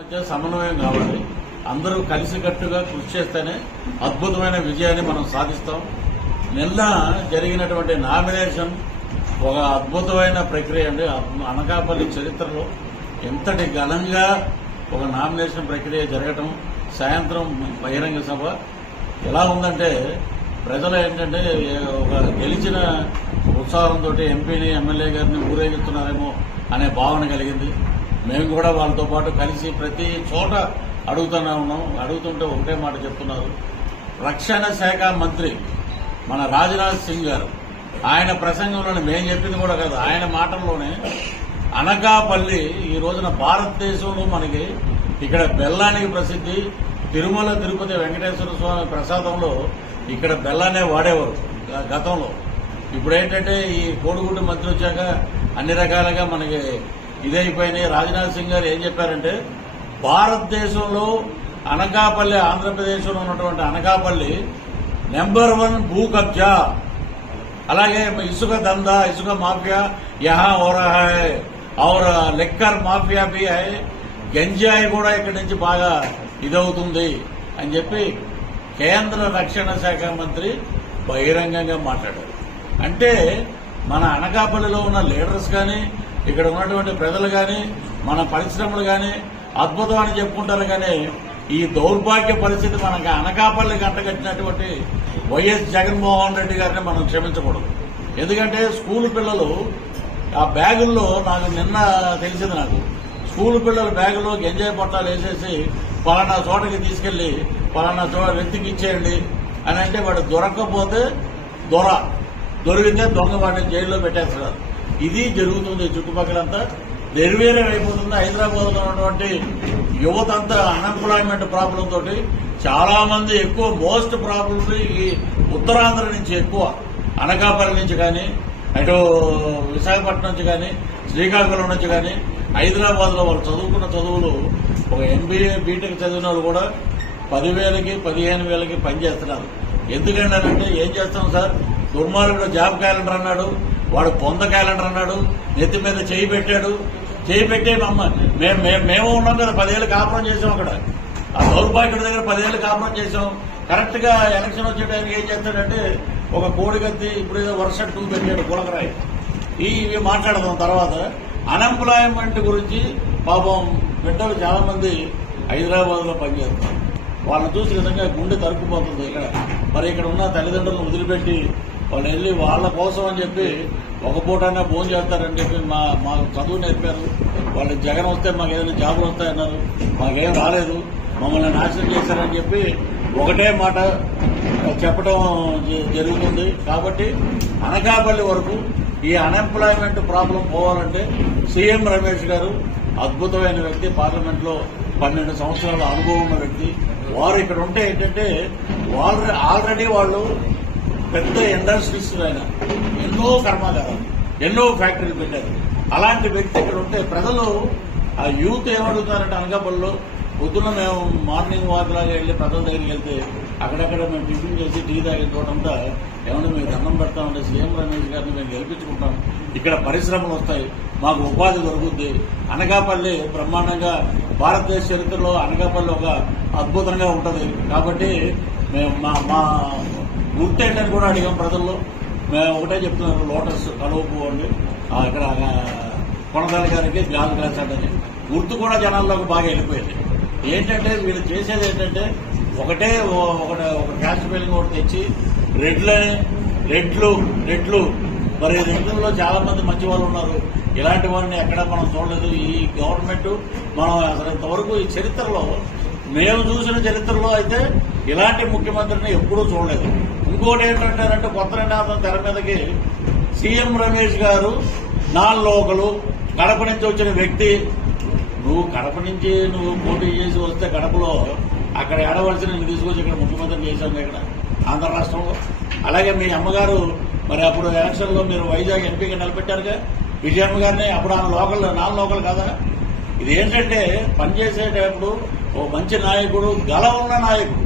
మధ్య సమన్వయం కావాలి. అందరూ కలిసికట్టుగా కృషి చేస్తేనే అద్భుతమైన విజయాన్ని మనం సాధిస్తాం. నిన్న జరిగినటువంటి నామినేషన్ ఒక అద్భుతమైన ప్రక్రియ అండి. అనకాపల్లి చరిత్రలో ఎంతటి ఘనంగా ఒక నామినేషన్ ప్రక్రియ జరగటం, సాయంత్రం బహిరంగ సభ ఎలా ఉందంటే ప్రజలు ఏంటంటే ఒక గెలిచిన ఉత్సాహంతో ఎంపీని ఎమ్మెల్యే గారిని ఊరేగిస్తున్నారేమో అనే భావన కలిగింది. మేము కూడా వాళ్ళతో పాటు కలిసి ప్రతి చోట అడుగుతూనే ఉన్నాం. అడుగుతుంటే ఒకటే మాట చెప్తున్నారు. రక్షణ శాఖ మంత్రి మన రాజ్నాథ్ సింగ్ గారు ఆయన ప్రసంగంలోనే మేము చెప్పింది కూడా కాదు, ఆయన మాటల్లోనే అనకాపల్లి ఈ రోజున భారతదేశంలో మనకి ఇక్కడ బెల్లానికి ప్రసిద్ధి. తిరుమల తిరుపతి వెంకటేశ్వర స్వామి ప్రసాదంలో ఇక్కడ బెల్లానే వాడేవారు గతంలో. ఇప్పుడేంటంటే ఈ కోడిగుడ్డు మంత్రి వచ్చాక అన్ని రకాలుగా మనకి ఇదైపోయినాయి. రాజ్నాథ్ సింగ్ గారు ఏం చెప్పారంటే భారతదేశంలో అనకాపల్లి, ఆంధ్రప్రదేశ్లో ఉన్నటువంటి అనకాపల్లి నెంబర్ 1 భూ కబ్జా, అలాగే ఇసుక దందా, ఇసుక మాఫియా యహా హో రహా హై और लिక్కర్ మాఫియా भी है, గంజాయి కూడా ఇక్కడి నుంచి బాగా ఇదవుతుంది అని చెప్పి కేంద్ర రక్షణ శాఖ మంత్రి బహిరంగంగా మాట్లాడారు. అంటే మన అనకాపల్లిలో ఉన్న లీడర్స్ కానీ, ఇక్కడ ఉన్నటువంటి ప్రజలు కానీ, మన పరిశ్రమలు కానీ అద్భుతం అని చెప్పుకుంటారు. కానీ ఈ దౌర్భాగ్య పరిస్థితి మనకు అనకాపల్లి గంటగట్టినటువంటి వైఎస్ జగన్మోహన్ రెడ్డి గారిని మనం క్షమించకూడదు. ఎందుకంటే స్కూల్ పిల్లలు ఆ బ్యాగుల్లో, నాకు నిన్న తెలిసింది, నాకు స్కూల్ పిల్లల బ్యాగులో గంజాయి పొట్టాలు వేసేసి పలానా చోటకి తీసుకెళ్లి పలానా చోట వ్యక్తికి ఇచ్చేయండి అని అంటే వాడు దొరక్కపోతే దొరికితే దొంగ వాడిని జైల్లో పెట్టేస్తున్నారు. ఇది జరుగుతుంది. చుట్టుపక్కలంతా నిర్వీర్యం అయిపోతుంది. హైదరాబాద్ లో ఉన్నటువంటి యువత అంతా అన్ఎంప్లాయ్మెంట్ ప్రాబ్లం తోటి చాలా మంది ఎక్కువ, మోస్ట్ ప్రాబ్లమ్స్ ఈ ఉత్తరాంధ్ర నుంచి ఎక్కువ, అనకాపల్లి నుంచి కానీ, అటు విశాఖపట్నం నుంచి కానీ, శ్రీకాకుళం నుంచి కానీ, హైదరాబాద్ లో వాళ్ళు చదువుకున్న చదువులు ఒక ఎంబీఏ బీటెక్ చదివిన వాళ్ళు కూడా 10,000కి 15,000కి పనిచేస్తున్నారు. ఎందుకంటే ఏం చేస్తాం సార్, దుర్మార్గుడు జాబ్ క్యాలెండర్ అన్నాడు, వాడు పొంద క్యాలెండర్ అన్నాడు, నెత్తి మీద చేయి పెట్టాడు. చేయి పెట్టే మేము ఉన్నాం కదా, 10 ఏళ్ళు కాపురం చేసాం అక్కడ. ఆ దౌర్భాగ్యుడి దగ్గర 10 ఏళ్ళు కాపురం చేసాం. కరెక్ట్ గా ఎలక్షన్ వచ్చే టైంకి ఏం చేస్తాడంటే ఒక కోడిగత్తి, ఇప్పుడు ఏదో వర్షట్ టూ పెట్టాడు గులకరాయి. ఇవి మాట్లాడదాం తర్వాత. అన్ఎంప్లాయ్మెంట్ గురించి పాపం బిడ్డలు చాలా మంది హైదరాబాద్ లో పనిచేస్తున్నారు. వాళ్ళని చూసి విధంగా గుండె తరుక్కుపోతుంది. మరి ఇక్కడ ఉన్న తల్లిదండ్రులను వదిలిపెట్టి వాళ్ళు వెళ్ళి వాళ్ళ కోసం అని చెప్పి ఒక పూటైనా భోజనం చేస్తారని చెప్పి మా చదువు నేర్పారు. వాళ్ళు జగన్ వస్తే మాకు ఏదైనా జాబులు వస్తాయన్నారు, మాకేం రాలేదు, మమ్మల్ని నాశనం చేశారని చెప్పి ఒకటే మాట చెప్పడం జరుగుతుంది. కాబట్టి అనకాపల్లి వరకు ఈ అన్ఎంప్లాయ్మెంట్ ప్రాబ్లం పోవాలంటే సీఎం రమేష్ గారు అద్భుతమైన వ్యక్తి. పార్లమెంట్ లో 12 సంవత్సరాల అనుభవం ఉన్న వ్యక్తి. వారు ఇక్కడ ఉంటే ఏంటంటే ఆల్రెడీ వాళ్ళు పెద్ద ఇండస్ట్రీస్, ఆయన ఎన్నో కర్మాగారాలు, ఎన్నో ఫ్యాక్టరీలు పెట్టారు. అలాంటి వ్యక్తి ఇక్కడ ఉంటే ప్రజలు, ఆ యూత్ ఏమడుగుతారంటే అనకాపల్లిలో పొద్దున్న మేము మార్నింగ్ వాక్ లాగా వెళ్ళి ప్రజల దగ్గరికి వెళ్తే అక్కడక్కడ మేము టిఫిన్ చేసి టీ తాగిన చోటంతా ఏమన్నా మేము దండం పెడతామంటే సీఎం రమేష్ గారిని మేము గెలిపించుకుంటాం, ఇక్కడ పరిశ్రమలు వస్తాయి, మాకు ఉపాధి దొరుకుద్ది. అనకాపల్లి బ్రహ్మాండంగా భారతదేశ చరిత్రలో అనకాపల్లి ఒక అద్భుతంగా ఉంటుంది. కాబట్టి మేము మా గుర్తు ఏంటని కూడా అడిగాం ప్రజల్లో. మేము ఒకటే చెప్తున్నారు, లోటస్ కలుపు అండి ఇక్కడ కొనదాల గారికి గాజు గ్లాస్ అని గుర్తు కూడా జనాల్లోకి బాగా వెళ్ళిపోయింది. ఏంటంటే వీళ్ళు చేసేది ఏంటంటే ఒక క్యాష్ బిల్లింగ్ ఒకటి తెచ్చి రెడ్లు మరి రెడ్లలో చాలా మంది మంచి వాళ్ళు ఉన్నారు. ఇలాంటి వారిని ఎక్కడా మనం చూడలేదు. ఈ గవర్నమెంట్ మనం అసలు ఇంతవరకు ఈ చరిత్రలో, మేము చూసిన చరిత్రలో అయితే ఇలాంటి ముఖ్యమంత్రిని ఎప్పుడూ చూడలేదు. ఇంకోటి ఏంటంటారంటే కొత్త నినాదం తెర మీదకి సీఎం రమేష్ గారు నాన్ లోకలు, కడప నుంచి వచ్చిన వ్యక్తి. నువ్వు కడప నుంచి పోటీ చేసి వస్తే కడపలో అక్కడ ఏడవలసి నేను తీసుకొచ్చి ఇక్కడ ముఖ్యమంత్రి చేశాను ఇక్కడ ఆంధ్ర రాష్ట్రంలో. అలాగే మీ అమ్మగారు మరి అప్పుడు ఎలక్షన్ లో మీరు వైజాగ్ ఎంపీగా నిలబెట్టారుగా విజయమ్మ గారిని. అప్పుడు ఆమె నాన్ లోకల్ కదా. ఇది ఏంటంటే పనిచేసేటప్పుడు ఓ మంచి నాయకుడు, గల ఉన్న నాయకుడు,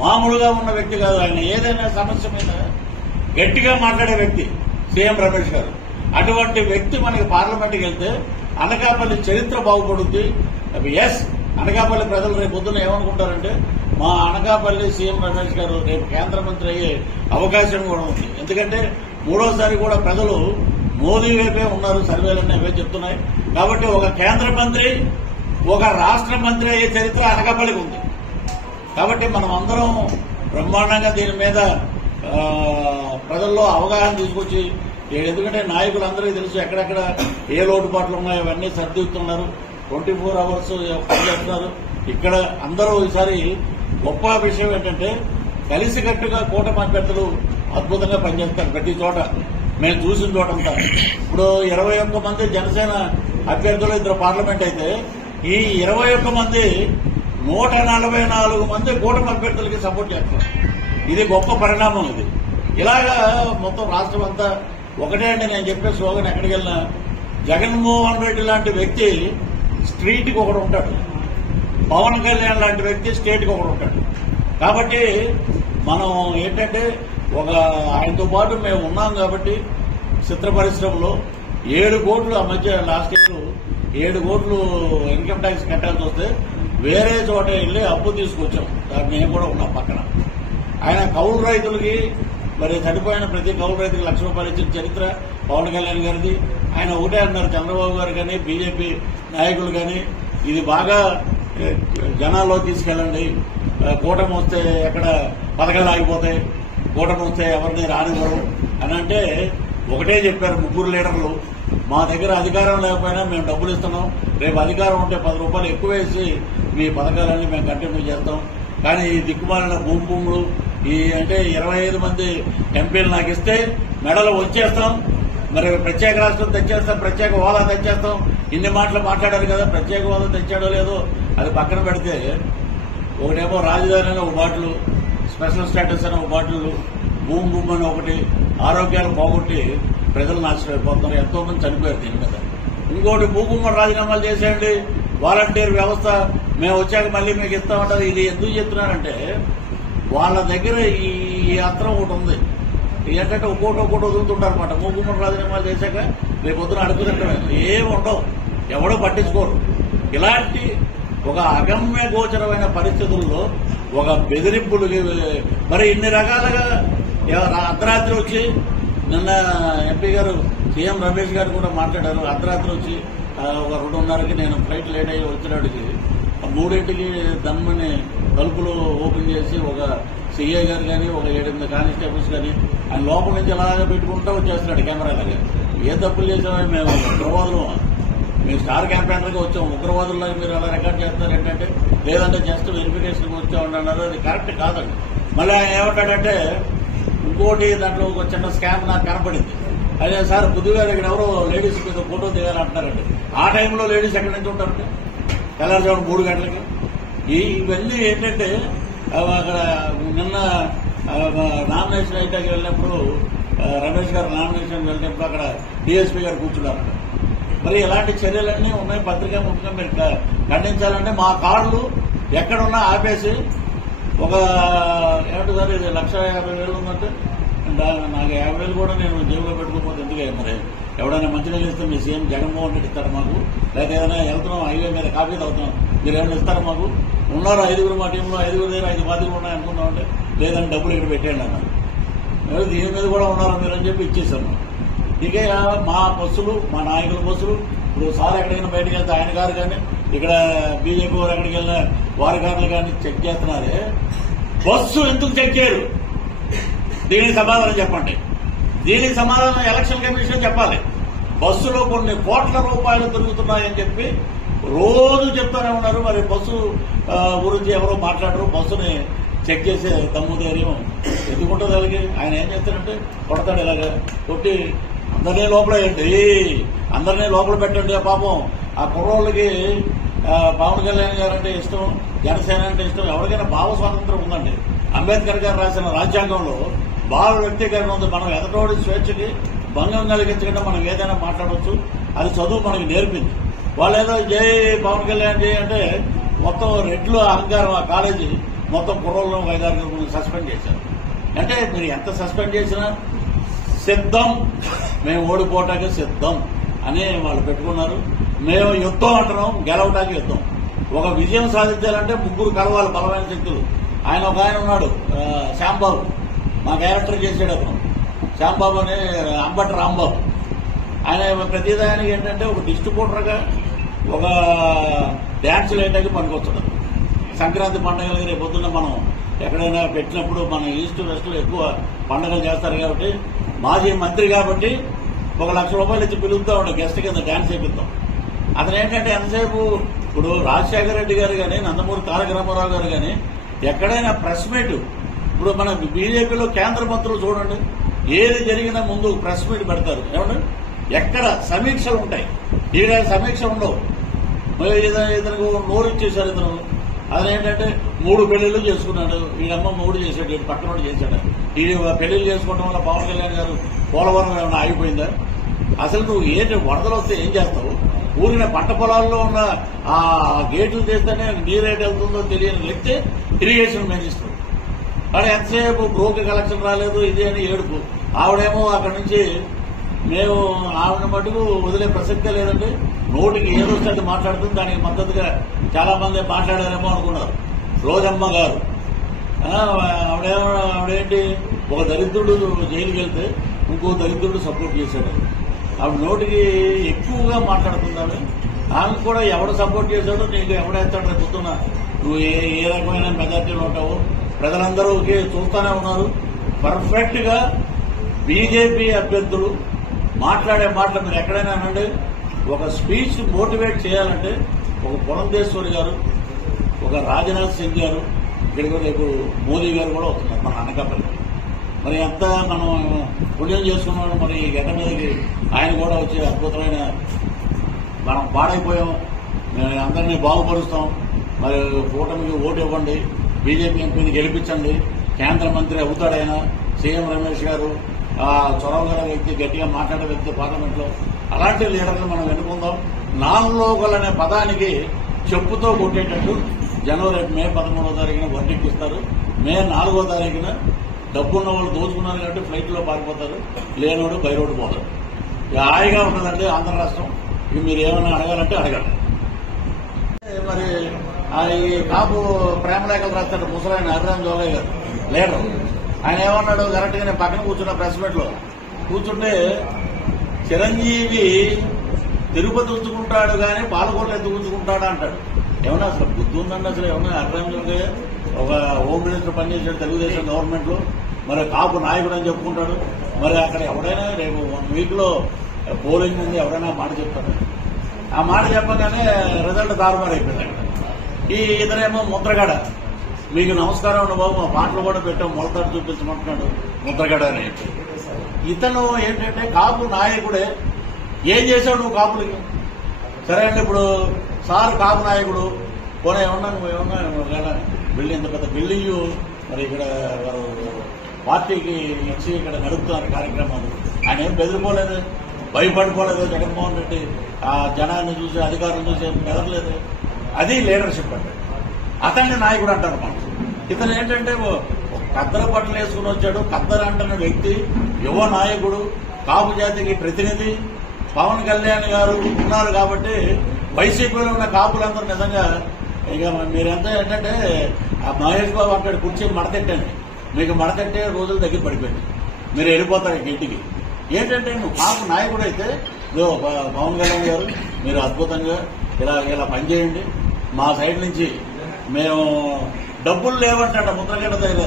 మామూలుగా ఉన్న వ్యక్తి కాదు. ఆయన ఏదైనా సమస్య మీద గట్టిగా మాట్లాడే వ్యక్తి సీఎం రమేష్ గారు. అటువంటి వ్యక్తి మనకి పార్లమెంట్కి వెళ్తే అనకాపల్లి చరిత్ర బాగుపడుద్ది. ఎస్, అనకాపల్లి ప్రజలు రేపు పొద్దున ఏమనుకుంటారంటే మా అనకాపల్లి సీఎం రమేష్ గారు రేపు కేంద్ర మంత్రి అయ్యే అవకాశం కూడా ఉంది. ఎందుకంటే మూడోసారి కూడా ప్రజలు మోదీ వైపే ఉన్నారు, సర్వేలన్నీ అవే చెప్తున్నాయి. కాబట్టి ఒక కేంద్ర మంత్రి, ఒక రాష్ట్ర మంత్రి అయ్యే చరిత్ర అనకాపల్లికి ఉంది. కాబట్టి మనం అందరం బ్రహ్మాండంగా దీని మీద ప్రజల్లో అవగాహన తీసుకొచ్చి, ఎందుకంటే నాయకులందరికీ తెలుసు ఎక్కడెక్కడ ఏ లోటుపాట్లు ఉన్నాయో అవన్నీ సరిదిద్దుతున్నారు. 24 hours పనిచేస్తున్నారు. ఇక్కడ అందరూ ఈసారి గొప్ప విషయం ఏంటంటే కలిసికట్టుగా కూటమి అభ్యర్థులు అద్భుతంగా పనిచేస్తారు ప్రతి చోట. మేము చూసిన చోటంతా ఇప్పుడు 21 మంది జనసేన అభ్యర్థులు, 2 పార్లమెంట్ అయితే ఈ 21 మంది 144 మంది కూటమి అభ్యర్థులకి సపోర్ట్ చేస్తారు. ఇది గొప్ప పరిణామం. ఇది ఇలాగా మొత్తం రాష్ట్రం అంతా ఒకటే అండి. నేను చెప్పే స్లోగన్ ఎక్కడికి వెళ్ళినా జగన్మోహన్ రెడ్డి లాంటి వ్యక్తి స్ట్రీట్కి ఒకడు ఉంటాడు, పవన్ కళ్యాణ్ లాంటి వ్యక్తి స్టేట్కి ఒకడు ఉంటాడు. కాబట్టి మనం ఏంటంటే ఆయనతో పాటు మేము ఉన్నాం కాబట్టి చిత్ర పరిశ్రమలో 7 కోట్లు ఆ మధ్య లాస్ట్ ఇయర్ 7 కోట్లు ఇన్కమ్ ట్యాక్స్ కట్టాల్సి వస్తే వేరే చోట వెళ్ళి అప్పు తీసుకొచ్చాం. దాన్ని నేను కూడా ఉన్నా పక్కన. ఆయన కౌలు రైతులకి మరి చనిపోయిన ప్రతి కౌలు రైతుకి ₹1,00,000 ఇచ్చిన చరిత్ర పవన్ కళ్యాణ్ గారిది. ఆయన ఒకటే అన్నారు, చంద్రబాబు గారు కానీ బీజేపీ నాయకులు కానీ ఇది బాగా జనాల్లో తీసుకెళ్ళండి, కూటమి వస్తే ఎక్కడ పథకాలు ఆగిపోతాయి, కూటమి వస్తే ఎవరిని రానివ్వరు అని అంటే ఒకటే చెప్పారు 3 లీడర్లు. మా దగ్గర అధికారం లేకపోయినా మేము డబ్బులు ఇస్తున్నాం, రేపు అధికారం ఉంటే ₹10 ఎక్కువ వేసి మీ పథకాలన్నీ మేము కంటిన్యూ చేస్తాం. కానీ ఈ దిక్కుమాలిన భూములు అంటే 25 మంది ఎంపీలు నాకు ఇస్తే మెడలు వచ్చేస్తాం, మరి ప్రత్యేక రాష్ట్రం తెచ్చేస్తాం, ప్రత్యేక హోదా తెచ్చేస్తాం, ఇన్ని మాటలు మాట్లాడారు కదా. ప్రత్యేక హోదా తెచ్చాడో లేదో అది పక్కన పెడితే ఒకటేమో రాజధాని అని ఒక బాటిల్, స్పెషల్ స్టేటస్ అని ఒక బాటిల్, భూమి అని ఒకటి, ఆరోగ్యాలు పోగొట్టి ప్రజలు నాశనం అయిపోతున్నారు. ఎంతో మంది చనిపోయారు దీని మీద. ఇంకోటి భూగుమ్మడి రాజీనామాలు చేసేయండి, వాలంటీర్ వ్యవస్థ మేము వచ్చాక మళ్ళీ మీకు ఇస్తామంటారు. ఇది ఎందుకు చెప్తున్నారంటే వాళ్ళ దగ్గర ఈ అస్త్రం ఒకటి ఉంది. ఏంటంటే ఒక్కోటి వదులుతుంటారు అనమాట. భూగుమ్మడి రాజీనామాలు చేశాక రేపు పొద్దున అడుగుతుంటారు, ఏమి ఉండవు, ఎవడో పట్టించుకోరు. ఇలాంటి ఒక అగమ్య గోచరమైన పరిస్థితుల్లో ఒక బెదిరింపులు మరి ఇన్ని రకాలుగా అర్ధరాత్రి వచ్చి నిన్న ఎంపీ గారు సీఎం రమేష్ గారు కూడా మాట్లాడారు. అర్ధరాత్రి వచ్చి ఒక 2:30కి నేను ఫ్లైట్ లేట్ అయ్యి వచ్చినట్టుకి 3ంటికి దమ్మని తలుపులు ఓపెన్ చేసి ఒక సీఏ గారు కానీ ఒక 7-8 కానిస్టేబుల్స్ కానీ ఆయన లోపల నుంచి అలాగా పెట్టుకుంటూ వచ్చేస్తున్నాడు కెమెరాలాగా. ఏ తప్పులు చేసామో మేము ఉగ్రవాదులు, మేము స్టార్ క్యాంపెయినర్గా వచ్చాం, ఉగ్రవాదుల్లాగా మీరు అలా రికార్డ్ చేస్తారు ఏంటంటే, లేదంటే జస్ట్ వెరిఫికేషన్కి వచ్చామని అన్నారు. అది కరెక్ట్ కాదండి. మళ్ళీ ఆయన ఏమంటాడంటే ఇంకోటి దాంట్లో ఒక చిన్న స్కామ్ నాకు కనపడింది. అదే సార్ పొద్దుగా దగ్గర ఎవరో లేడీస్ మీద ఫోటో దిగాలంటున్నారండి. ఆ టైంలో లేడీస్ ఎక్కడి నుంచి ఉంటారంటే తెల్లారుజాము 3 గంటలకి. ఇవన్నీ ఏంటంటే అక్కడ నిన్న నామినేషన్ అయితే వెళ్ళినప్పుడు రమేష్ గారు నామినేషన్ వెళ్ళినప్పుడు అక్కడ డీఎస్పీ గారు కూర్చున్నారు. మరి ఇలాంటి చర్యలన్నీ ఉన్నాయి. పత్రికా ముఖ్యంగా మీరు ఖండించాలంటే మా కార్లు ఎక్కడున్నా ఆపేసి ఒక ఏమంటారు ఇది 1,50,000 ఉందంటే నాకు 50,000 కూడా నేను జేబులో పెట్టుకోకపోతే ఎందుకే మరి ఎవడైనా మంచిగా ఇస్తే మీ సీఎం జగన్మోహన్ రెడ్డి ఇస్తారా మాకు? లేదా ఏదైనా వెళ్తున్నాం హైవే మీద కాఫీ తాగుతున్నాం, మీరు ఏమైనా ఇస్తారా మాకు? ఉన్నారు 5 మా టీంలో 5 దగ్గర 5 బాధ్యతలు ఉన్నాయనుకున్నామంటే లేదని డబ్బులు ఇక్కడ పెట్టేయండి అన్నారు. దీని మీద కూడా ఉన్నారు మీరు అని చెప్పి ఇచ్చేసాము. ఇక మా బస్సులు, మా నాయకుల బస్సులు, ఇప్పుడు సార్ ఎక్కడికైనా బయటకు వెళ్తే ఆయన కారు కానీ ఇక్కడ బీజేపీ వారు ఎక్కడికి వెళ్ళినా వారి కార్లు కానీ చెక్ చేస్తున్నారే. బస్సు ఎందుకు చెక్ చేయరు? దీనికి సమాధానం చెప్పండి. దీనికి సమాధానం ఎలక్షన్ కమిషన్ చెప్పాలి. బస్సులో కొన్ని కోట్ల రూపాయలు దొరుకుతున్నాయని చెప్పి రోజు చెప్తూనే ఉన్నారు. మరి బస్సు గురించి ఎవరో మాట్లాడరు. బస్సుని చెక్ చేసే దమ్ము ధైర్యం ఎందుకుంటుంది వాళ్ళకి? ఆయన ఏం చేస్తారంటే కొడతాడు, ఇలాగ కొట్టి అందరినీ లోపలేయండి, అందరినీ లోపల పెట్టండి. పాపం ఆ కుర్రోళ్ళకి పవన్ కళ్యాణ్ గారు అంటే ఇష్టం, జనసేన అంటే ఇష్టం. ఎవరికైనా భావ స్వాతంత్రం ఉందండి. అంబేద్కర్ గారు రాసిన రాజ్యాంగంలో భావ వ్యక్తీకరణ ఉంది. మనం ఎదటోడి స్వేచ్ఛకి భంగం కలిగించకుండా మనం ఏదైనా మాట్లాడవచ్చు. అది చదువు మనకి నేర్పింది. వాళ్ళు ఏదో జై పవన్ కళ్యాణ్ జై అంటే మొత్తం రెడ్లు అహంకారం ఆ కాలేజీ మొత్తం కుర్రోళ్ళను 5-6 సస్పెండ్ చేశారు. అంటే మీరు ఎంత సస్పెండ్ చేసినా సిద్ధం, మేము ఓడిపోవటానికి సిద్ధం అని వాళ్ళు పెట్టుకున్నారు. మేము యుద్ధం అంటున్నాం, గెలవటానికి యుద్ధం. ఒక విజయం సాధించాలంటే ముగ్గురు కలవాలి, బలమైన శక్తులు. ఆయన ఉన్నాడు శ్యాంబాబు, మా క్యారెక్టర్ చేసాడు అతను. శ్యాంబాబు అని అంబటి రాంబాబు. ఆయన ప్రతిదానికి ఏంటంటే ఒక డిస్ట్రిబ్యూటర్గా, ఒక డ్యాన్సులు వేయడానికి పనికొచ్చాడు. సంక్రాంతి పండుగలకి రేపు పొద్దున్న మనం ఎక్కడైనా పెట్టినప్పుడు మన ఈస్ట్ వెస్ట్ లో ఎక్కువ పండుగలు చేస్తారు కాబట్టి, మాజీ మంత్రి కాబట్టి ₹1,00,000 ఇచ్చి పిలుద్దాం, గెస్ట్ కింద డ్యాన్స్ చేపిద్దాం. అతను ఏంటంటే ఎంతసేపు ఇప్పుడు రాజశేఖర రెడ్డి గారు కానీ, నందమూరి తారక రామారావు గారు కానీ ఎక్కడైనా ప్రెస్ మీట్, ఇప్పుడు మన బీజేపీలో కేంద్ర మంత్రులు చూడండి, ఏది జరిగినా ముందు ప్రెస్ మీట్ పెడతారు. ఏమంటే ఎక్కడ సమీక్షలు ఉంటాయి, ఈడ సమీక్ష ఉండవు. ఇతనికి నోరు ఇచ్చేశారు. ఇతను అదేంటంటే 3 పెళ్లిళ్ళు చేసుకున్నాడు, వీడమ్మ 3 చేశాడు, పక్కన చేశాడు. ఈ పెళ్లిళ్ళు చేసుకోవడం వల్ల పవన్ కళ్యాణ్ గారు పోలవరం ఏమైనా ఆగిపోయిందా? అసలు నువ్వు ఏంటి వరదలు వస్తే ఏం చేస్తావు? ఊరిన పంట పొలాల్లో ఉన్న ఆ గేట్లు చేస్తేనే నీరు ఏటు వెళ్తుందో తెలియని వ్యక్తి ఇరిగేషన్ మినిస్టర్. కానీ ఎంతసేపు బ్రోక్ కలెక్షన్ రాలేదు ఇది అని ఏడుపు. ఆవిడేమో అక్కడి నుంచి మేము ఆవిడ మటుకు వదిలే ప్రసక్తే లేదండి, నోటికి ఏదొస్తే మాట్లాడుతుంది. దానికి మద్దతుగా చాలా మంది మాట్లాడారేమో అనుకున్నారు. రోజమ్మ గారు ఆవిడేంటి, ఒక దరిద్రుడు జైలుకి వెళ్తే ఇంకో దరిద్రుడు సపోర్ట్ చేశాడు. ఆవిడ నోటికి ఎక్కువగా మాట్లాడుతుంది. ఆమెకు కూడా ఎవడు సపోర్ట్ చేశాడో నీకు ఎవడేస్తాడు రేపు పొద్దున్న నువ్వు ఏ రకమైన మెజార్టీలో ఉంటావు. ప్రజలందరూ చూస్తూనే ఉన్నారు. పర్ఫెక్ట్ గా బీజేపీ అభ్యర్థులు మాట్లాడే మాటలు మీరు ఎక్కడైనా అనండి. ఒక స్పీచ్ మోటివేట్ చేయాలంటే ఒక పురంధేశ్వరి గారు, ఒక రాజ్నాథ్ సింగ్ గారు, ఇక్కడికి రేపు మోదీ గారు కూడా వస్తున్నారు మన అనకాపల్లి. మరి ఎంత మనం పుణ్యం చేసుకున్నాడు. మరి గడ్డ మీదకి ఆయన కూడా వచ్చి అద్భుతమైన, మనం పాడైపోయాం, మేము అందరినీ బాగుపరుస్తాం, మరి కూటమికి ఓటు ఇవ్వండి, బీజేపీ ఎంపీని గెలిపించండి, కేంద్ర మంత్రి అవుతాడైనా, సీఎం రమేష్ గారు చొరవ గల వ్యక్తి, గట్టిగా మాట్లాడే వ్యక్తి పార్లమెంట్ లో. అలాంటి లీడర్లు మనం ఎన్నుకుందాం. నాన్-లోకల్ అనే పదానికి చెప్పుతో కొట్టేటట్టు జనవరి మే 13వ తారీఖున వర్డిక్ట్ ఇస్తారు. మే 4వ తారీఖున డబ్బున్న వాళ్ళు దోచుకున్నారు కాబట్టి ఫ్లైట్ లో పారిపోతారు, లేనోడు బై రోడ్డు పోతారు. హాయిగా ఉంటుందండి ఆంధ్ర రాష్ట్రం. ఇక మీరు ఏమైనా అడగాలంటే అడగండి. మరి ఈ కాపు ప్రేమలేఖలు రాస్తాడు ముసలాయన హరిరామ్ జోగయ్య గారు లీడర్. ఆయన ఏమన్నాడు, కరెక్ట్ గా నేను పక్కన కూర్చున్న ప్రెస్ మీట్ లో కూర్చుంటే, చిరంజీవి తిరుపతి ఉంచుకుంటాడు కానీ పాలకొండ ఎందుకు ఉంచుకుంటాడా అంటాడు. ఏమన్నా అసలు బుద్ధి ఉందండి? అసలు ఏమన్నా హరిరామ్ జోగయ్య ఒక హోమ్ మినిస్టర్ పనిచేసాడు తెలుగుదేశం గవర్నమెంట్ లో, మరి కాపు నాయకుడు అని చెప్పుకుంటాడు. మరి అక్కడ ఎవడైనా రేపు 1 వీక్ లో పోలింగ్ ఉంది, ఎవరైనా మాట చెప్తాడు. ఆ మాట చెప్పగానే రిజల్ట్ తారుమారైపోయింది. అక్కడ ఇతనేమో ముద్రగడ, మీకు నమస్కారం అండి బాబు, మా పాటలు కూడా పెట్టాం, మొలతాడు చూపించమంటున్నాడు ముద్రగడ అని చెప్పి. ఇతను ఏంటంటే కాపు నాయకుడే. ఏం చేశాడు నువ్వు కాపులకి? సరే అండి, ఇప్పుడు సార్ కాపు నాయకుడు, పోనీ ఏమన్నా నువ్వు ఏమన్నా బిల్డింగ్, ఇంత పెద్ద బిల్డింగ్ మరి ఇక్కడ వారు పార్టీకి ఇచ్చి ఇక్కడ నడుపుతున్నారు కార్యక్రమాలు. ఆయన ఏం బెదిరిపోలేదు, భయపడిపోలేదు. జగన్మోహన్ రెడ్డి ఆ జనాన్ని చూసి, అధికారులు చూసి బెదరలేదు. అది లీడర్షిప్ అంటే. అతన్ని నాయకుడు అంటారు మనం. ఇతను ఏంటంటే కద్దర బట్టలు వేసుకుని వచ్చాడు, కద్దర అంటున్న వ్యక్తి, యువ నాయకుడు, కాపు జాతికి ప్రతినిధి. పవన్ కళ్యాణ్ గారు ఉన్నారు కాబట్టి వైసీపీలో ఉన్న కాపులందరూ నిజంగా ఇక మీరంతా ఏంటంటే ఆ మహేష్ బాబు అక్కడ కూర్చొని మడతెట్టండి, మీకు మడతెట్టే రోజులు దగ్గర పడిపోయింది, మీరు వెళ్ళిపోతారు ఇంటికి. ఏంటంటే నువ్వు కాపు నాయకుడు అయితే పవన్ కళ్యాణ్ గారు మీరు అద్భుతంగా ఇలా పనిచేయండి, మా సైడ్ నుంచి మేము డబ్బులు లేవంటాడ ముద్రగడ్డ దగ్గర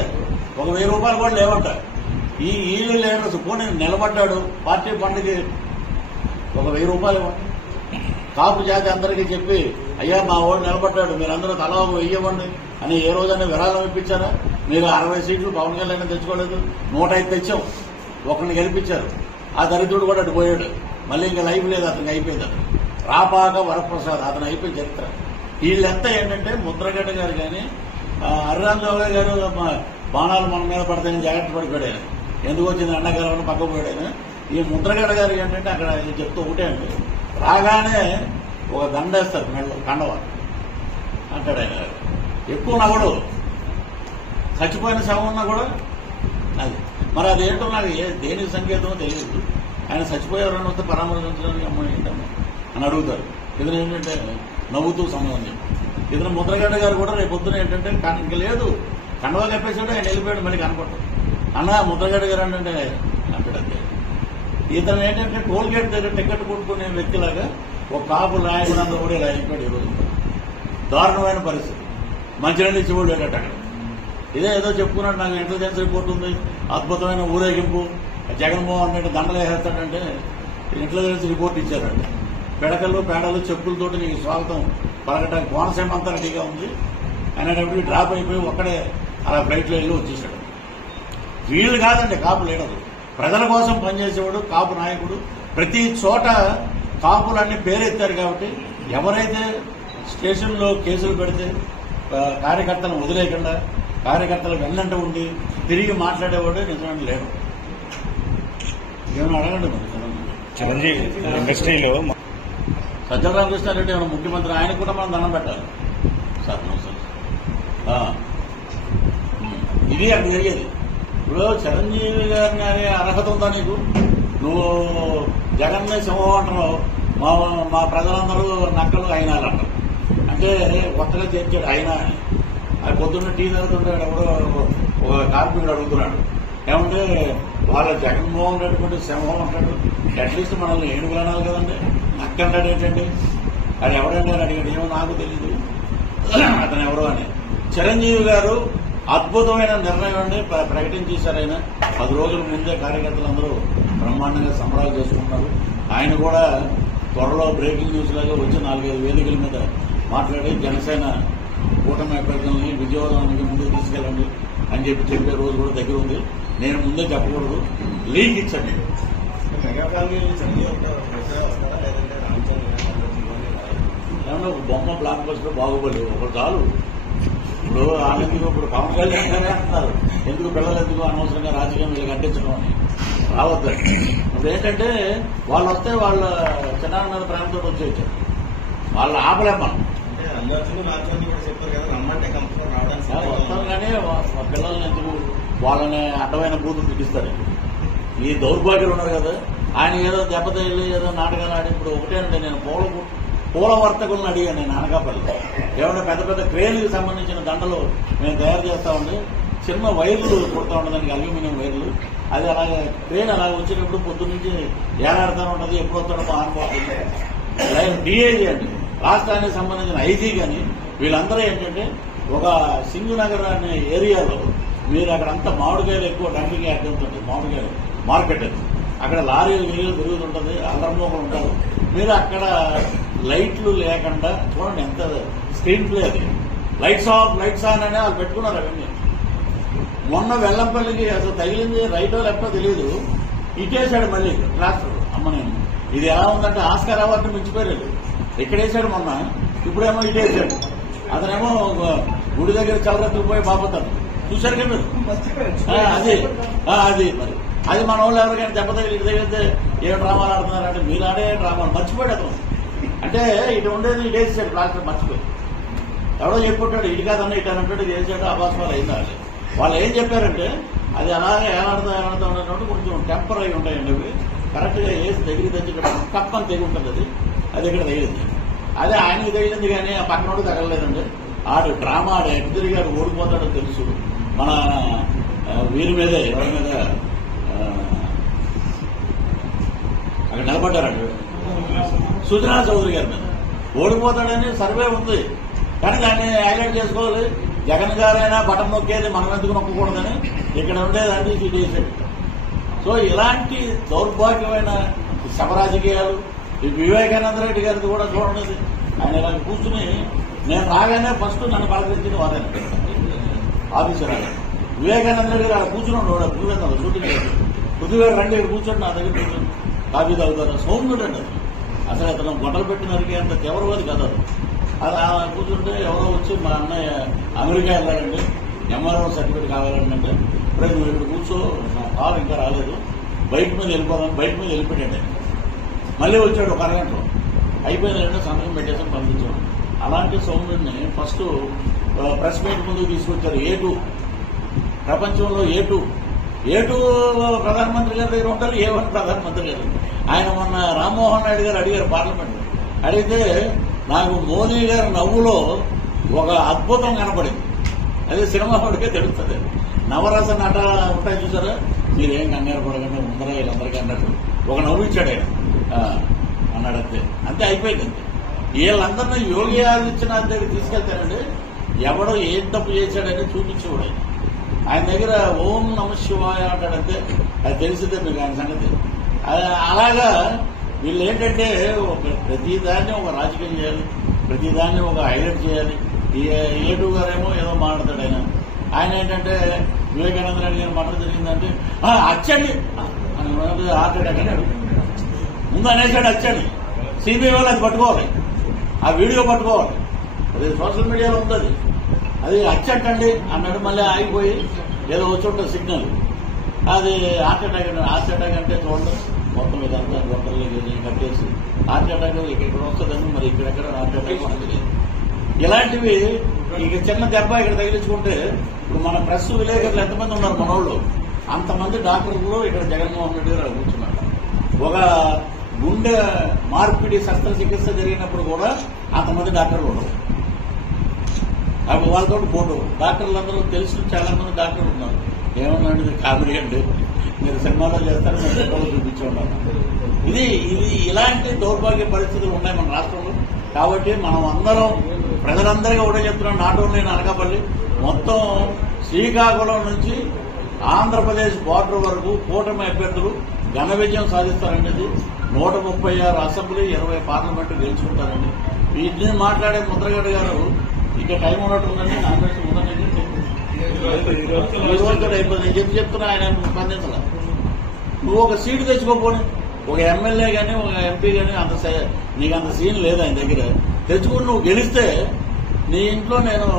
₹1,000 కూడా లేవంట. ఈ వీళ్ళు లీడర్స్ పోనీ నిలబడ్డాడు పార్టీ ఫండ్కి ₹1,000 ఇవ్వండి. కాపు జాతి అందరికీ చెప్పి అయ్యా మా వాడు నిలబడ్డాడు, మీరందరూ తలా వెయ్యవ్వండి అని ఏ రోజైనా విరాళం ఇప్పించారా? మీరు 60 సీట్లు పవన్ కళ్యాణ్ తెచ్చుకోలేదు, 105 తెచ్చాం, ఒకరిని గెలిపించారు. ఆ దరిద్రుడు కూడా అటు పోయాడు. మళ్ళీ ఇంకా లైఫ్ లేదు, అతనికి అయిపోయింది. అతను రాపాక వరప్రసాద్ అతను అయిపోయిన చరిత్ర. వీళ్ళంతా ఏంటంటే ముద్రగడ్డ గారు కానీ హరిరామ్ జోగయ్య గారు బాణాలు మన మీద పడతాయని జాగ్రత్త పడిపోయాడు. ఎందుకు వచ్చింది ఎండాకాలం పక్కకు పోయాడు. ఈ ముద్రగడ్డ గారు ఏంటంటే అక్కడ చెప్తూ ఒకటే అండి, రాగానే ఒక దండేస్తారు మెడలో కండవ అంటాడు ఆయన. ఎక్కువ నవ్వడు, చచ్చిపోయిన శవం ఉన్నా కూడా అది. మరి అదేంటో నాకు దేనికి సంకేతమో తెలియదు. ఆయన చచ్చిపోయేవారని వస్తే పరామర్శించడానికి అమ్మాయి ఏంటమ్మా అని అడుగుతారు. ఇది ఏంటంటే నవ్వుతూ సమాధానం చెప్పి ఇతను ముద్రగడ్డ గారు కూడా రేపు పొద్దున ఏంటంటే ఇంక లేదు కండవా కప్పేసాడు, ఆయన వెళ్ళిపోయాడు, మళ్ళీ కనపడ్డాడు. అన్న ముద్రగడ్డ గారు అంటే అంటాడంతే. ఇతను ఏంటంటే టోల్ గేట్ దగ్గర టికెట్ కొనుక్కునే వ్యక్తిలాగా ఒక కాపు నాయకులందరూ కూడా ఇలా అయిపోయాడు. ఈరోజు దారుణమైన పరిస్థితి. మంచినీళ్ళు ఇచ్చిపోడు లేడట అక్కడ. ఇదే ఏదో చెప్పుకున్నాడు, నాకు ఇంటెలిజెన్స్ రిపోర్ట్ ఉంది, అద్భుతమైన ఊరేగింపు, జగన్మోహన్ రెడ్డి దండలు వేసేస్తాడంటే ఇంటెలిజెన్స్ రిపోర్ట్ ఇచ్చారంట. పిడకలు పేడలు చెప్పులతోటి నీకు స్వాగతం పలకటానికి కోనసీమ అంతా రెడీగా ఉంది అనేటప్పుడు డ్రాప్ అయిపోయి ఒక్కడే అలా ఫ్లైట్లో వెళ్ళి వచ్చేసాడు. వీళ్ళు కాదండి కాపు లీడరు, ప్రజల కోసం పనిచేసేవాడు కాపు నాయకుడు. ప్రతి చోట కాపులన్నీ పేరెత్తారు కాబట్టి ఎవరైతే స్టేషన్లో కేసులు పెడితే కార్యకర్తలను వదిలేయకుండా కార్యకర్తలు వెన్నంట ఉండి తిరిగి మాట్లాడేవాడు నిజమైన లేడు. ఏమైనా అడగండి చిరంజీవి ఇండస్ట్రీలో సజ్జల రామకృష్ణారెడ్డి ఏమైనా ముఖ్యమంత్రి, ఆయన కూడా మనం దండం పెట్టాలి సార్. నమస్తే. ఇది అక్కడ జరిగేది. ఇప్పుడు చిరంజీవి గారిని అనే అర్హత ఉందా నీకు? నువ్వు జగన్నే సింహం అంటున్నావు, మా ప్రజలందరూ నక్కలు అయినాలు అంటారు. అంటే కొత్తగా చేర్చాడు అయినా అని. అది పొద్దున్న టీ తాగుతుంటాడు, ఎవడో ఒక కార్మికుడు అడుగుతున్నాడు, ఏమంటే వాళ్ళ జగన్మోహన్ రెడ్డి కొంటే సింహం అంటాడు, అట్లీస్ట్ మనల్ని ఏనుగులు అనాలి కదండి, నక్క అంటాడు ఏంటండి, అది ఎవడండి అని అడిగాడు. ఏమో నాకు తెలియదు అతను ఎవరో అని. చిరంజీవి గారు అద్భుతమైన నిర్ణయం అండి ప్రకటించేశారు. ఆయన 10 రోజుల ముందే కార్యకర్తలందరూ బ్రహ్మాండంగా సంబరాలు చేసుకుంటున్నారు. ఆయన కూడా త్వరలో బ్రేకింగ్ న్యూస్ లాగా వచ్చి 4-5 వేదికల మీద మాట్లాడి జనసేన కూటమి అభ్యర్థులని విజయవాడానికి ముందుకు తీసుకెళ్ళండి అని చెప్పే రోజు కూడా దగ్గర ఉంది. నేను ముందే చెప్పకూడదు, లీక్ ఇచ్చండి. ఏమన్నా ఒక బొమ్మ బ్లాక్ బస్టర్ బాగుపడి ఒకటి చాలు. ఇప్పుడు వాళ్ళెందుకు ఇప్పుడు పవన్ కళ్యాణ్ అంటున్నారు, ఎందుకు పిల్లలు ఎందుకు అనవసరంగా రాజకీయం వీళ్ళకి అంటించడం అని రావద్దు. ఇప్పుడు ఏంటంటే వాళ్ళు వస్తే వాళ్ళ చిన్నాన్న మీద ప్రేమతో వచ్చేయచ్చు, వాళ్ళు ఆపలేం మనం. వస్తాం కానీ పిల్లల్ని ఎందుకు వాళ్ళని అడ్డమైన బూతులు తిట్టిస్తారు. ఈ దౌర్భాగ్యులు ఉన్నారు కదా, ఆయన ఏదో దెబ్బతల్లి ఏదో నాటకాలు ఆడి. ఇప్పుడు ఒకటేనండి, నేను పూల వర్తకులను అడిగాను నేను అనకాపల్లి. ఏమన్నా పెద్ద పెద్ద క్రేన్లకు సంబంధించిన దండలు మేము తయారు చేస్తామండి, చిన్న వైర్లు కొడతా ఉంటుంది దానికి, అల్యూమినియం వైర్లు. అది అలాగే క్రేన్ అలాగే వచ్చేటప్పుడు పొద్దున్న నుంచి ఏలాడుతూనే ఉంటుంది, ఎప్పుడు వస్తాడో అనుకోవాలి. డిఐజీ అండి, రాష్ట్రానికి సంబంధించిన ఐజీ కానీ వీళ్ళందరూ ఏంటంటే ఒక సింగునగర్ అనే ఏరియాలో మీరు అక్కడంతా మామిడికాయలు ఎక్కువ డంపింగ్ యాడ్ ఉంటుంది, మామిడికాయలు మార్కెట్. అక్కడ లారీలు నీళ్ళు తిరుగుతుంటుంది, అల్లర్మోకలు ఉంటారు. మీరు అక్కడ లైట్లు లేకుండా చూడండి ఎంత స్క్రీన్ ప్లే అది. లైట్స్ ఆఫ్ లైట్స్ ఆన్ అనే వాళ్ళు పెట్టుకున్నారు అవన్నీ. మొన్న వెల్లంపల్లికి అసలు తగిలింది రైటో లెఫ్టో తెలియదు, ఇటేసాడు మళ్ళీ ట్రాక్టర్. అమ్మ నేను ఇది ఎలా ఉందంటే ఆస్కార్ అవార్డు మించిపోయాడు. ఎక్కడేసాడు మొన్న, ఇప్పుడేమో ఇటేసాడు. అతనేమో గుడి దగ్గర చల్లరత్తుకు పోయి బాపోతాడు. చూశారు కదా మీరు? అది మరి అది మన వాళ్ళు ఎవరికైనా దెబ్బతగిలి ఇటు తగిలితే ఏ డ్రామాలు ఆడుతున్నారంటే మీరు ఆడే డ్రామాలు మర్చిపోయాడు అతను. అంటే ఇటు ఉండేది ఇటేసాడు ట్రాక్టర్, మర్చిపోయి ఎవడో చెప్పుకుంటాడు ఇటు కాదన్నా ఇటు అని అంటాడు, ఇది వేసాడు అభాస్వాలు అయిందా. వాళ్ళు ఏం చెప్పారంటే అది అలాగే ఏలాడుతూ ఉన్నటువంటి కొంచెం టెంపర్ అయి ఉంటాయండి అవి. కరెక్ట్గా వేసి దగ్గరికి తెచ్చేటప్పుడు కప్పని తెగి ఉంటుంది, అది ఇక్కడ తగిలింది. అదే ఆయనకి తగిలింది కానీ ఆ పక్కనోడు తగలలేదండి. ఆడు డ్రామా ఆడు ఎటు తిరిగాడు ఓడిపోతాడో తెలుసు. మన వీరి మీదే ఎవరి మీద అక్కడ నిలబడ్డారండి, సుజనా చౌదరి గారి మీద ఓడిపోతాడని సర్వే ఉంది. కానీ దాన్ని హైలైట్ చేసుకోవాలి. జగన్ గారైనా బటన్ నొక్కేది మనం ఎందుకు నొక్కకూడదని ఇక్కడ ఉండేదాన్ని సీట్ వేసాడు. సో ఇలాంటి దౌర్భాగ్యమైన శవ రాజకీయాలు. ఈ వివేకానంద రెడ్డి గారిది కూడా చూడండి, ఆయన ఇలా కూర్చుని నేను రాగానే ఫస్ట్ నన్ను పలకరించింది వారే ఆఫీసర్. వివేకానంద రెడ్డి గారు కూర్చున్నాడు పులివెందులో షూటింగ్. పృథ్వీగారు రండి ఇక్కడ కూర్చోండి, నా దగ్గర కూర్చొని కాఫీ తాగుతారు. సౌమ్యుడు అండి అసలు అతను గొడవలు పెట్టినరికి అంత తీవ్రవాది కాదు. అలా కూర్చుంటే ఎవరో వచ్చి మా అన్నయ్య అమెరికా వెళ్ళాలండి, ఎంఆర్ఓ సర్టిఫికేట్ కావాలండి అంటే ఇప్పుడే నువ్వు ఇక్కడ కూర్చో, నా కారు ఇంకా రాలేదు, బైక్ మీద వెళ్ళిపోదాం, బైక్ మీద వెళ్ళిపోయాడు. మళ్ళీ వచ్చాడు ఒక అరగంటలో, అయిపోయిందంటే సంతకం పెట్టేసాను పంపించాడు. అలాంటి సౌమ్యుడిని ఫస్ట్ ప్రెస్ మీట్ ముందుకు తీసుకొచ్చారు. A2 ప్రపంచంలో A2 ప్రధానమంత్రి గారి దగ్గర ఉంటారు, A1 ప్రధానమంత్రి గారు. ఆయన మొన్న రామ్మోహన్ నాయుడు గారు అడిగారు పార్లమెంట్, అడిగితే నాకు మోదీ గారి నవ్వులో ఒక అద్భుతం కనపడింది. అదే సినిమా వాడికే తెలుస్తుంది. నవరస నట ఉంటాయి చూసారా, మీరేం కంగారు పడకుండా ముందర వీళ్ళందరికీ అన్నట్టు ఒక నవ్విచ్చాడు ఆయన అన్నాడంతే. అంతే అయిపోయింది. అంతే. వీళ్ళందరినీ యోగి ఆదిత్యనాథ్ దగ్గర తీసుకెళ్తారండి. ఎవడో ఏం తప్పు చేశాడని చూపించేవాడు. ఆయన దగ్గర ఓం నమ శివాయ అంటాడంతే. అది తెలిసిందే మీకు ఆయన సంగతి. అలాగా వీళ్ళు ఏంటంటే ప్రతిదాన్ని ఒక రాజకీయం చేయాలి, ప్రతిదాన్ని ఒక హైలైట్ చేయాలి. ఏటూ గారేమో ఏదో మాట్లాడతాడు ఆయన ఏంటంటే వివేకానంద రెడ్డి గారు మాటలు జరిగిందంటే అచ్చండి హార్ట్ అటాక్ అని ముందు అనేసాడు. అచ్చండి సిబిఐ వాళ్ళు అది పట్టుకోవాలి, ఆ వీడియో పట్టుకోవాలి. అది సోషల్ మీడియాలో ఉంది. అది అచ్చంటండి అన్నాడు. మళ్ళీ ఆగిపోయి ఏదో వచ్చి సిగ్నల్ అది హార్ట్ అటాక్ అంటే చూడండి మొత్తం ఇదంతా గొప్పలు కట్టేసి హార్ట్ అటాక్ ఇక్కడ వస్తుందని మరి ఇక్కడెక్కడ హార్ట్ అటాక్ మనకు తెలియదు. ఇలాంటివి ఇక చిన్న దెబ్బ ఇక్కడ తగిలించుకుంటే ఇప్పుడు మన ప్రెస్ విలేకరులు ఎంతమంది ఉన్నారు మనోళ్ళు, అంతమంది డాక్టర్లు ఇక్కడ జగన్మోహన్ రెడ్డి గారు కూర్చున్నారు. ఒక గుండె మార్పిడి శస్త్రచికిత్స జరిగినప్పుడు కూడా అంతమంది డాక్టర్లు ఉండరు. అప్పుడు వాళ్ళతో ఫోటో డాక్టర్లందరూ తెలిసిన చాలా మంది డాక్టర్లు ఉన్నారు. ఏమన్నాడు కామెడీ అంటే మీరు సినిమాలో చేస్తారు, మీరు ఫోటోలు చూపించి ఉన్నారు. ఇది ఇలాంటి దౌర్భాగ్య పరిస్థితులు ఉన్నాయి మన రాష్ట్రంలో. కాబట్టి మనం అందరం ప్రజలందరికీ ఒకటే చెప్తున్నాం. నాట్ ఓన్లీ అనకాపల్లి, మొత్తం శ్రీకాకుళం నుంచి ఆంధ్రప్రదేశ్ బార్డర్ వరకు కూటమి అభ్యర్థులు ఘన విజయం సాధిస్తారండి. 136 అసెంబ్లీ, 20 పార్లమెంటు గెలుచుకుంటారండి. వీటిని మాట్లాడే ముద్రగడ్డ గారు ఇక టైం ఉన్నట్టుందండి. నామినేషన్ ఉందని అయిపోయింది. నేను చెప్తున్నా, ఆయన స్పందించాల. నువ్వు ఒక సీటు తెచ్చుకోపోని, ఒక ఎమ్మెల్యే కానీ ఒక ఎంపీ కానీ నీకు అంత సీన్ లేదు ఆయన దగ్గర. తెచ్చుకుని నువ్వు గెలిస్తే నీ ఇంట్లో నేను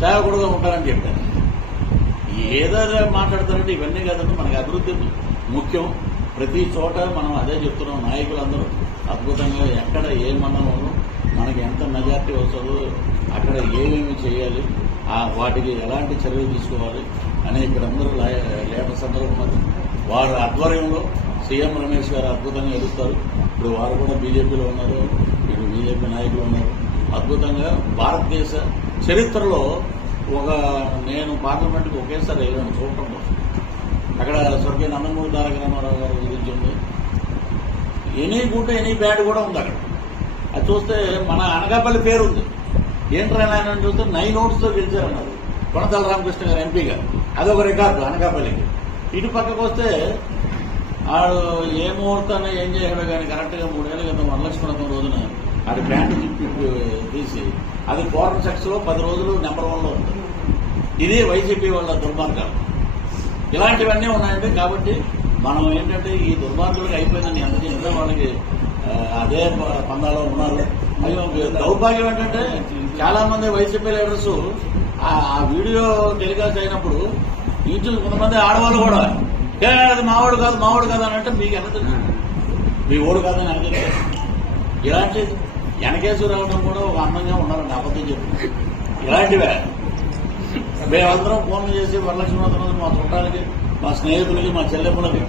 సేవకుడుగా ఉంటానని చెప్పాను. ఏదో మాట్లాడతారంటే ఇవన్నీ కదండి. మనకి అభివృద్ధి ముఖ్యం. ప్రతి చోట మనం అదే చెప్తున్నాం. నాయకులందరూ అద్భుతంగా ఎక్కడ ఏ మండలంలో మనకి ఎంత మెజార్టీ వస్తుందో అక్కడ ఏమేమి చేయాలి, వాటికి ఎలాంటి చర్యలు తీసుకోవాలి అని ఇక్కడ అందరూ లీడర్స్ అందరూ ఉన్నారు. వారి ఆధ్వర్యంలో సీఎం రమేష్ గారు అద్భుతంగా ఎదుగుతారు. ఇప్పుడు వారు కూడా బీజేపీలో ఉన్నారు, ఇప్పుడు బీజేపీ నాయకులు ఉన్నారు. అద్భుతంగా భారతదేశ చరిత్రలో నేను పార్లమెంట్కి ఒకేసారి వెళ్ళాను చూడటం కోసం. అక్కడ స్వర్గీయ నందమూరి తారక రామారావు గారి గురించి ఉంది. ఎనీ గుడ్ ఎనీ బ్యాడ్ కూడా ఉంది అక్కడ. అది చూస్తే మన అనకాపల్లి పేరు ఉంది. ఏంట్రా ఆయన చూస్తే 9 ఓట్స్తో గెలిచారన్నారు కొనతల రామకృష్ణ గారు ఎంపీగా. అదొక రికార్డు అనకాపల్లికి. ఇటు పక్కకు వస్తే ఆడు ఏ ముహూర్తాన్ని ఏం చేయడం కానీ కరెక్ట్గా 3 ఏళ్ల క్రితం వరలక్ష్మణ రోజున ఆడి ప్యాంటు తీసి అది ఫారెన్ సెక్స్ లో 10 రోజులు నెంబర్ 1లో ఉంది. ఇది వైసీపీ వాళ్ళ దుర్మార్గాలు. ఇలాంటివన్నీ ఉన్నాయండి. కాబట్టి మనం ఏంటంటే ఈ దుర్మార్గులకు అయిపోయిందని ఎంత చేసినా వాళ్ళకి అదే పందాలో ఉన్నారు. అయ్యో దౌర్భాగ్యం ఏంటంటే చాలా మంది వైసీపీ లీడర్స్ ఆ వీడియో టెలికాస్ట్ అయినప్పుడు ఇంట్లో కొంతమంది ఆడవాళ్ళు కూడా అది మావాడు కాదు అని అంటే మీకు ఎంత మీ ఓడు కాదని అనగలి. ఇలాంటి వెనకేసి రావడం కూడా ఒక అందంగా ఉన్నారండి. అబద్ధం చెప్పి ఇలాంటివే మేమందరం ఫోన్లు చేసి వరలక్ష్మీ మా చుట్టాలకి, మా స్నేహితులకి, మా చెల్లెమ్మలకి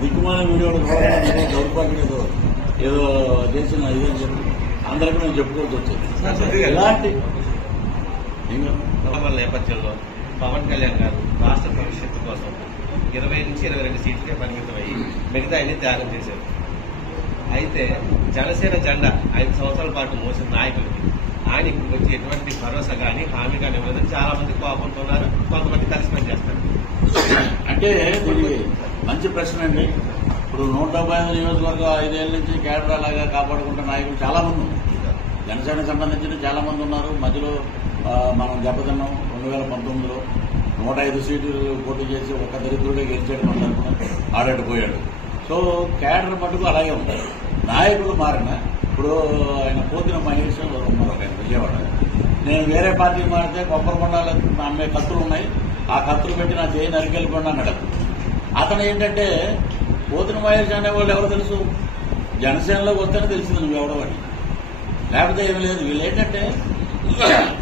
దిక్కుమాల వీడియోలు దౌర్భాగ్యం ఏదో చేసిన ఇదని చెప్పి అందరికీ మేము చెప్పుకోవాల్సి వచ్చింది. ఇలాంటి నేపథ్యంలో పవన్ కళ్యాణ్ గారు రాష్ట్ర భవిష్యత్తు కోసం 20 నుంచి 22 సీట్లకే పరిమితమయ్యి మిగతా అన్ని త్యాగం చేశారు. అయితే జనసేన జెండా 5 సంవత్సరాల పాటు మోసిన నాయకులకి ఆయన ఇప్పుడు వచ్చి ఎటువంటి భరోసా కానీ హామీ కానీ ఇవ్వలేదని చాలా మంది కోపడుతున్నారు. కొంతమంది కలిసి పనిచేస్తారు. అంటే మంచి ప్రశ్న అండి. ఇప్పుడు 175 నియోజకవర్గం 5 ఏళ్ల నుంచి కేడర్ అలాగా కాపాడుకుంటున్న నాయకులు చాలా మంది ఉన్నారు. జనసేనకు సంబంధించిన చాలా మంది ఉన్నారు. మధ్యలో మనం దెబ్బతిన్నాం 2019లో 105 సీట్లు పోటీ చేసి ఒక దరిద్రుడే గెలిచాడు. మన ఆడడిపోయాడు. సో కేడర్ మటుకు అలాగే ఉంటారు. నాయకులు మారిన ఇప్పుడు ఆయన పోతిన మహేష్ ఉన్నారు ఒక విజయవాడ. నేను వేరే పార్టీ మారితే కొబ్బరికొండలు అమ్మే కత్తులు ఉన్నాయి, ఆ కత్తులు పెట్టి నా చేయి నరికెళ్ళిపోండి అన్నాడు. అతను ఏంటంటే పోతిన మహేష్ అనేవాళ్ళు ఎవరు తెలుసు, జనసేనలోకి వస్తేనే తెలిసింది నువ్వు ఎవడవని, లేకపోతే ఏమి లేదు. వీళ్ళు ఏంటంటే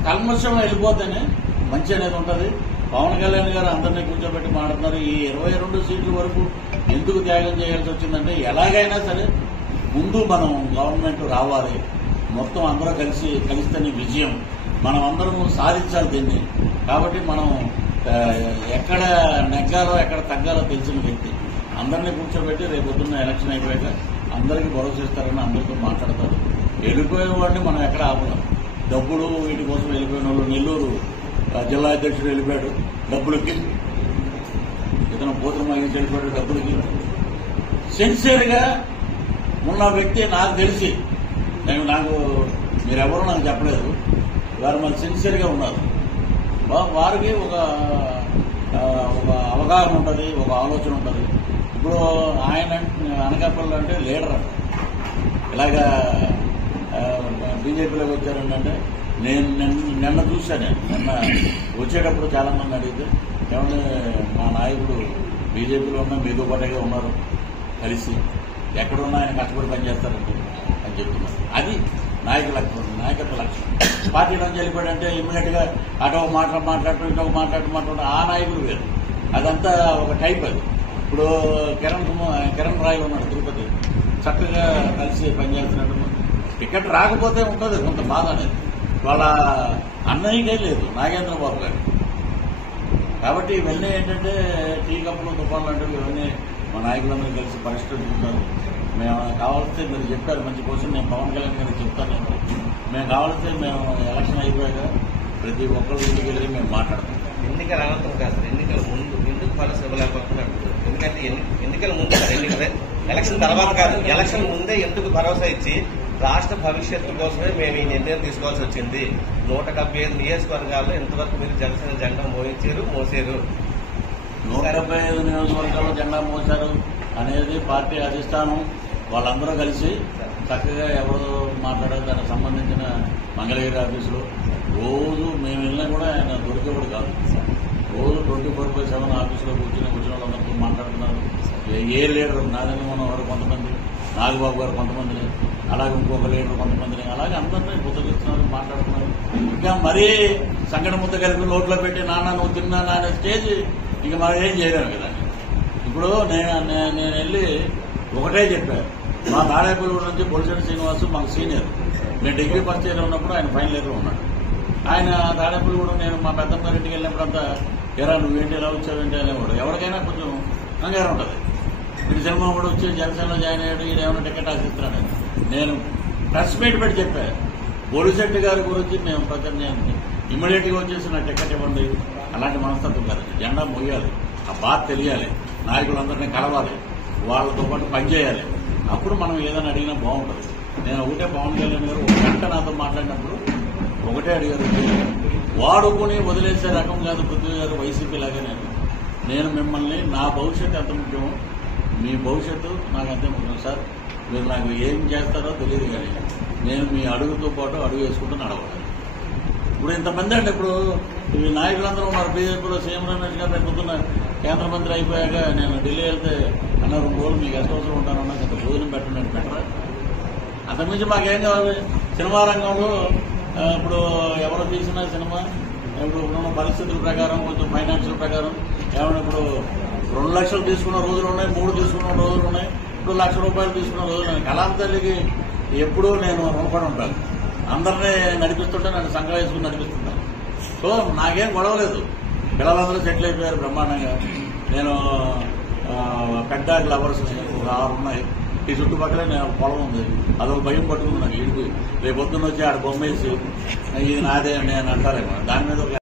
కల్మషం వెళ్ళిపోతేనే మంచి అనేది ఉంటుంది. పవన్ కళ్యాణ్ గారు అందరినీ కూర్చోబెట్టి మాట్లాడుతున్నారు. ఈ 22 సీట్ల వరకు ఎందుకు త్యాగం చేయాల్సి వచ్చిందంటే ఎలాగైనా సరే ముందు మనం గవర్నమెంట్ రావాలి, మొత్తం అందరూ కలిస్తేనే విజయం. మనం అందరం సాధించాలి దీన్ని. కాబట్టి మనం ఎక్కడ నెగ్గాలో ఎక్కడ తగ్గాలో తెలిసిన వ్యక్తి అందరినీ కూర్చోబెట్టి రేపు పొద్దున్న ఎలక్షన్ అయిపోయాక అందరికీ భరోసా ఇస్తారని అందరితో మాట్లాడతారు. వెళ్ళిపోయేవాడిని మనం ఎక్కడ ఆపలేం. డబ్బులు వీటి కోసం వెళ్ళిపోయిన వాళ్ళు, నెల్లూరు జిల్లా అధ్యక్షుడు వెళ్ళిపోయాడు డబ్బులకి, ఇతను పోతున్న మహిళ వెళ్ళిపోయాడు డబ్బులకి. సిన్సియర్గా ఉన్న వ్యక్తి నాకు తెలిసి, నాకు మీరెవరూ నాకు చెప్పలేదు, వారు మన సిన్సియర్గా ఉన్నారు. వారికి ఒక అవగాహన ఉంటుంది, ఒక ఆలోచన ఉంటుంది. ఇప్పుడు ఆయన అనకాపల్లి అంటే లీడర్ అంట, ఇలాగా బీజేపీలోకి వచ్చారంటే నేను నిన్న చూశాను. నిన్న వచ్చేటప్పుడు చాలా మంది అడిగితే ఏమన్నా మా నాయకుడు బీజేపీలో ఉన్న మీతో పాటుగా ఉన్నారు, కలిసి ఎక్కడున్నా ఆయన కష్టపడి పనిచేస్తారంటే అని చెప్తున్నారు. అది నాయకత్వ లక్ష్యం. పార్టీలోంచి వెళ్ళిపోయాడంటే ఇమ్మీడియట్ గా అటో మాట్లాడటం ఇటో మాట్లాడటం ఆ నాయకుడు వేరు. అదంతా ఒక టైప్. అది ఇప్పుడు కిరణ్ రాయ్ ఉన్నాడు తిరుపతి, చక్కగా కలిసి పనిచేస్తున్నట్టు. టికెట్ రాకపోతే ఉంటుంది కొంత బాధ అనేది. వాళ్ళ అన్నయ్యకే లేదు, నాగేంద్ర బాబు గారు. కాబట్టి ఇవన్నీ ఏంటంటే టీ కప్పులు తుఫాన్లు అంటే ఇవన్నీ మా నాయకులందరూ కలిసి పరిష్కరించుకుంటారు. మేము కావాల్సి మీరు చెప్పారు మంచి క్వశ్చన్, నేను పవన్ కళ్యాణ్ గారికి చెప్తాను. మేము కావాల్సి మేము ఎలక్షన్ అయిపోయాక ప్రతి ఒక్కరి ఇంటికి వెళ్ళి మేము మాట్లాడతాం. ఎన్నికల అనంతరం కాదు సార్, ఎన్నికల ముందు ఎందుకు భరోసా ఇవ్వలేకపోతున్నారు? ఎందుకంటే ఎన్నికల ముందు ఎలక్షన్ తర్వాత కాదు, ఎలక్షన్ ముందే ఎందుకు భరోసా ఇచ్చి రాష్ట్ర భవిష్యత్తు కోసమే మేము ఈ నిర్ణయం తీసుకోవాల్సి వచ్చింది. 175 నియోజకవర్గాల్లో ఇంతవరకు మీరు జనసేన జెండా మోసారు. 175 నియోజకవర్గాల్లో జెండా మోసారు అనేది పార్టీ అధిష్టానం వాళ్ళందరూ కలిసి చక్కగా ఎవరు మాట్లాడారు దానికి సంబంధించిన మంగళగిరి ఆఫీసులో రోజు మేము వెళ్ళినా కూడా ఆయన దొరికేవాడు కాదు. రోజు 24/7 ఆఫీసులో కూర్చుని వచ్చిన వాళ్ళందరితో మాట్లాడుతున్నారు. ఏ లీడర్ నారాయణ మనోహర్ వారు కొంతమంది, నాగబాబు గారు కొంతమందిని, అలాగే ఇంకొక లీడర్ కొంతమందిని, అలాగే అందరినీ బుద్ధగిస్తున్నారు, మాట్లాడుతున్నారు. ఇంకా మరీ సంఘటన ముద్ద కలిపి నోట్లో పెట్టి నాన్న నువ్వు తిన్నా అనే స్టేజ్ ఇక మనం ఏం చేయలేము కదా. ఇప్పుడు నేను వెళ్ళి ఒకటే చెప్పాను, మా తాడేపల్లి నుంచి బొలిశెట్టి శ్రీనివాసు మాకు సీనియర్. నేను డిగ్రీ ఫస్ట్ ఇయర్ ఉన్నప్పుడు ఆయన ఫైనల్ ఇయర్లో ఉన్నాడు. ఆయన తాడేపల్లి కూడా నేను మా పెద్దమ్మ గారి ఇంటికి వెళ్ళినప్పుడంతా ఎరా నువ్వేంటి ఎలా వచ్చావేంటి అనేవాడు. ఎవరికైనా కొంచెం కంగారు ఉంటుంది. ఇటు సినిమా కూడా వచ్చి జనసేనలో జాయిన్ అయ్యాడు, ఈయన ఏమైనా టికెట్ ఆశిస్తున్నాడు. నేను ప్రెస్ మీట్ పెట్టి చెప్పాను, బొలిశెట్టి గారి గురించి మేము ఇమ్మీడియట్ గా వచ్చేసి నా టికెట్ ఇవ్వండి. అలాంటి మనస్తత్వం కాదు. జెండా మోయాలి, ఆ బాధ తెలియాలి, నాయకులందరినీ కలవాలి, వాళ్ళతో పాటు పనిచేయాలి. అప్పుడు మనం ఏదైనా అడిగినా బాగుంటుంది. నేను ఒకటే పవన్ కళ్యాణ్ గారు 1 గంట నాతో మాట్లాడినప్పుడు ఒకటే అడిగారు, వాడుకుని వదిలేసే రకం కాదు పృథ్వీ గారు వైసీపీ లాగా. నేను మిమ్మల్ని నా భవిష్యత్తు ఎంత ముఖ్యమో మీ భవిష్యత్తు నాకు అంతే ముఖ్యం సార్. మీరు నాకు ఏం చేస్తారో తెలియదు కానీ నేను మీ అడుగుతో పాటు అడుగు వేసుకుంటూ నడవాలి. ఇప్పుడు ఇంతమంది అంటే ఇప్పుడు ఈ నాయకులందరూ ఉన్నారు. బీజేపీలో సీఎం రమేష్ గారు రేపు పొద్దున్న కేంద్ర మంత్రి అయిపోయాక నేను ఢిల్లీ వెళ్తే అన్నారు 2 రోజులు మీకు ఎంత అవసరం ఉంటానన్నా కొంత భోజనం పెట్టండి పెట్టరా. అంతకుమించి మాకేం కావాలి? సినిమా రంగంలో ఇప్పుడు ఎవరు తీసిన సినిమా ఇప్పుడు ఉన్న పరిస్థితుల ప్రకారం కొంచెం ఫైనాన్షియల్ ప్రకారం ఏమైనా ఇప్పుడు 2 లక్షలు తీసుకున్న రోజులు ఉన్నాయి, 3 తీసుకున్న రోజులు ఉన్నాయి, ఇప్పుడు ₹1,00,000 తీసుకున్న రోజులు ఉన్నాయి. కళాంతల్లికి ఎప్పుడూ నేను రుణపడి ఉంటాను. అందరినీ నడిపిస్తుంటే నన్ను సంఘం వేసుకుని నడిపిస్తుంటాను. సో నాకేం గొడవలేదు. పిల్లలందరూ సెటిల్ అయిపోయారు బ్రహ్మాండంగా. నేను పెద్ద లవర్స్ 6 ఉన్నాయి. ఈ చుట్టుపక్కల నేను పొలం ఉంది, అదొక భయం పట్టుకుంది నాకు. ఇంటికి రేపు పొద్దున్న వచ్చి ఆడ బొమ్మేసి ఇది నాదే నేను అంటారేమో దాని మీద ఒక